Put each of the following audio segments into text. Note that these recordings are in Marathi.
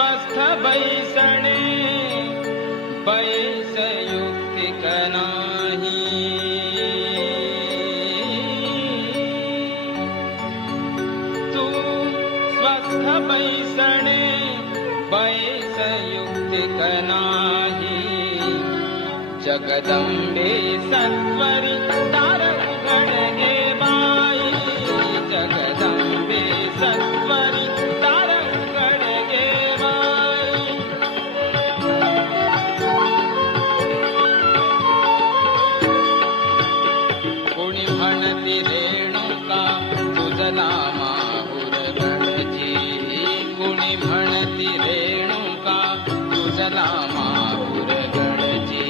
स्वस्थ बैसणे बैस युक्तिक नाही। तू स्वस्थ बैसणे बैस युक्तिक नाही। जगदंबे सत्वरी दार उघड गे बाई। जगदंबे सत्वरी दार उघड गे बाई। कोणी म्हणती रेणुका तुझला माहुर गडची। कोणी म्हणती रेणुका तुझला माहुर गडची।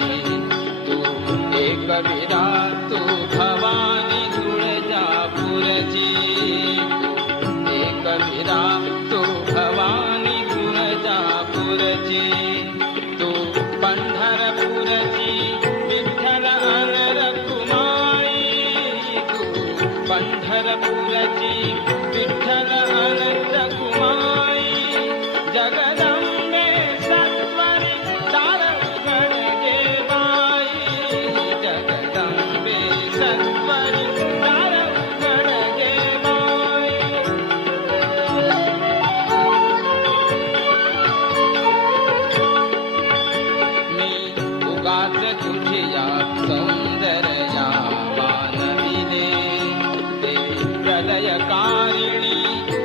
कबीरा तू भवानी तुळजापूरची। कबीरा तू भवानी तुळजापूरची। तू पंढरपूरची विठ्ठल अन रखुमाई। तू पंढरपूरची विठ्ठल अन रखुमाई। जगदंबे सत्वरी दार उघड गे बाई। जगदंबे सत्वरी दार उघड गे बाई। मी उगाच तुझिया सौंदर्या मानविले। ते प्रलयकारिणी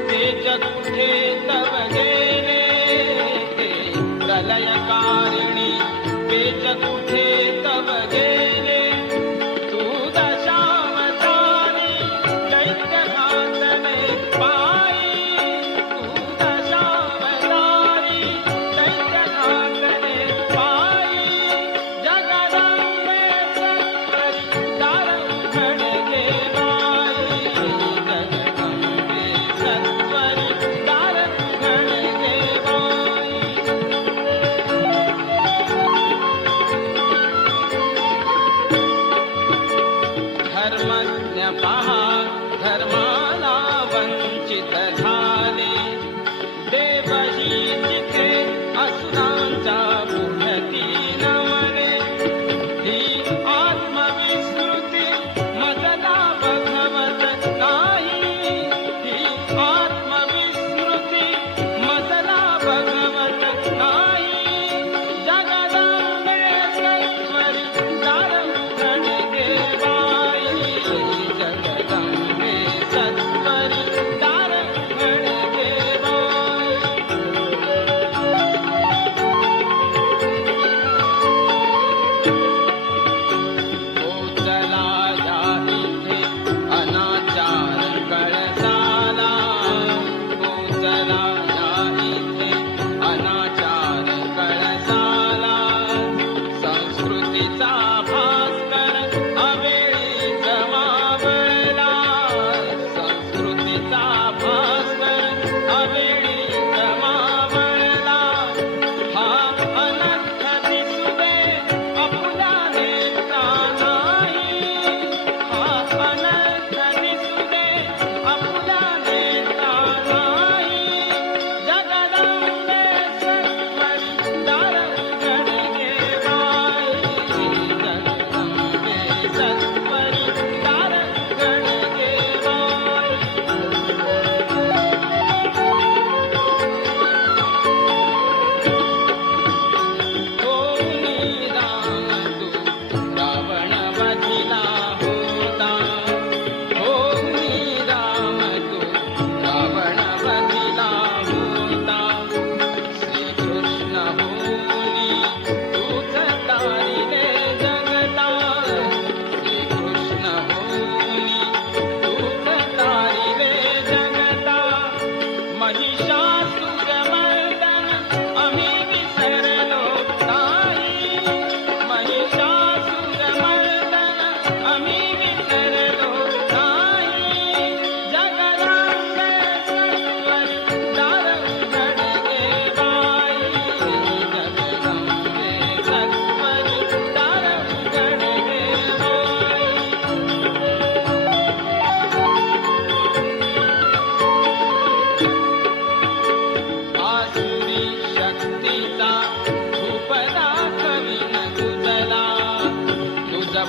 तेज कुठे तव गेले। ते प्रलयकारिणी तेज कुठे तव गेले। तू दशावतारी दैत्य घातले पायी। तू दशावतारी दैत्य घातले पायी। जगदंबे सत्वरी दार उघड गे बाई। जगदंबे सत्वरी दार उघड गे बाई। धर्मज्ञ पहा धर्माला वंचित झाले। देवही जिथे असुरांच्या बुद्धती नमले। ही आत्मविस्मृती मजला बघवत नाही। ही आत्मविस्मृती मजला बघवत नाही। जगदंबे सत्वरी दार उघड गे बाई। जगदंबे सत्वरी दार उघड गे बाई। पोचला या इथे अनाचार कळसाला। पोचला या इथे अनाचार कळसाला। संस्कृतीचा भास्कर अवेळी जमावला। संस्कृतीचा भास्कर अवेळी जमावला। हा अनर्थ दिसू दे आपुल्या नेता नाही। हा अनर्थ दिसू दे आपुल्या नेता नाही। जगदंबे सत्वरी दार उघड गे बाई।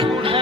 पुढ